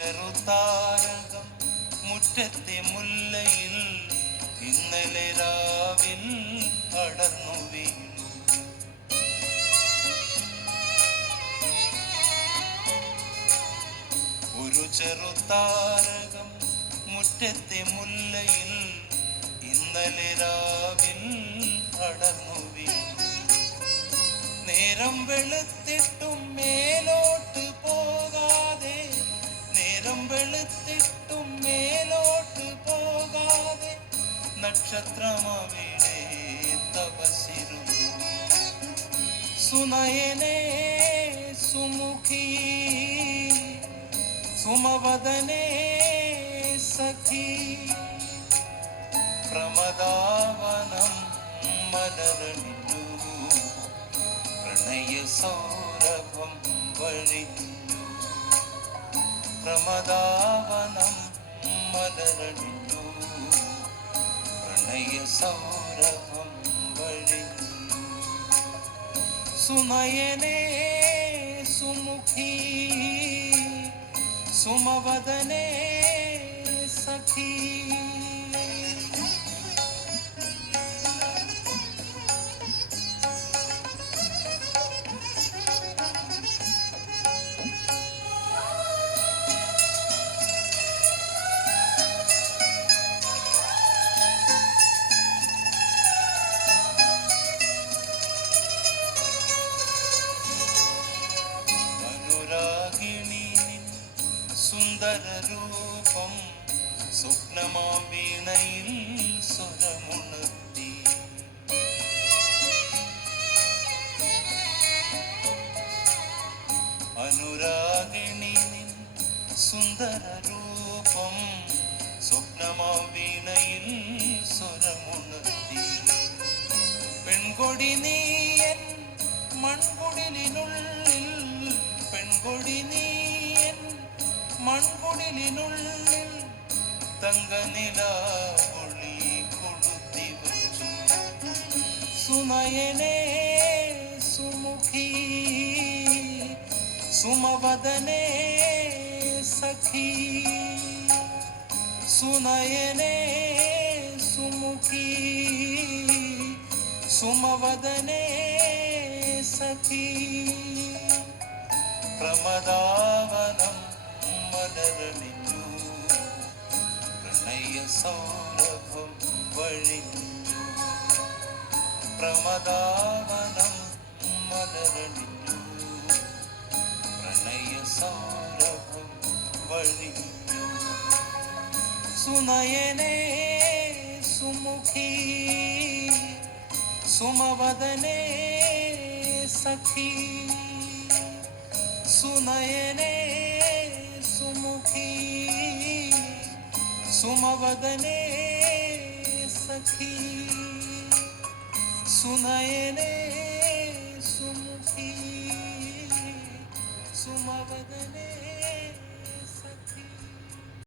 ചെറുതാരകം മുറ്റത്തെ മുല്ലയിൽ ഇന്നലെ രാവിൽ അടർന്നു വീണു. ഒരു ചെറുതാരകം മുറ്റത്തെ മുല്ലയിൽ ഇന്നലെ രാവിൽ അടർന്നു വീണു. നേരം വെളുത്തിട്ടും മേലോട്ട് പോകാതെ, നേരം വെളുത്തിട്ടും മേലോട്ട് പോകാതെ നക്ഷത്രമവിടെ തപസിരുന്നു. സുനയനേ സുമുഖി സുമവദനേ സഖി, പ്രമദാവനം മലരണിഞ്ഞു, പ്രണയ സൗരഭം വഴിഞ്ഞു. പ്രമദാവനം മലരണിഞ്ഞു, പ്രണയ സൗരഭം വഴിഞ്ഞു. സുനയനേ സുമുഖി സുമവദനേ സഖി. സുന്ദരരൂപം സ്വപ്നമാ വീണയിൽ സ്വരമുണർത്തി. അനുരാഗിണി നിൻ സുന്ദരരൂപം സ്വപ്നമാ വീണയിൽ സ്വരമുണർത്തി. പെൺകൊടി നീയൻ മൺകുടിലിനുള്ളിൽ, പെൺകൊടി നീയൻ മൺകുടിലിനുള്ളിൽ തങ്കനിലാവൊളി കൊളുത്തി വച്ചു. സുനയനേ സുമുഖി സുമവദനേ സഖി, സുനയനേ സുമുഖി സുമവദനേ സഖി, പ്രമദാവനം മലരണിഞ്ഞു, പ്രണയ സൗരഭം വഴിഞ്ഞു. പ്രമദാവനം മലരണിഞ്ഞു, പ്രണയ സൗരഭം വഴിഞ്ഞു. സുനയനേ സുമുഖി സുമവദനേ സഖി, സുനയനേ സുമുഖി സുമവദനേ സഖി, സുനയനേ സുമുഖി സുമവദനേ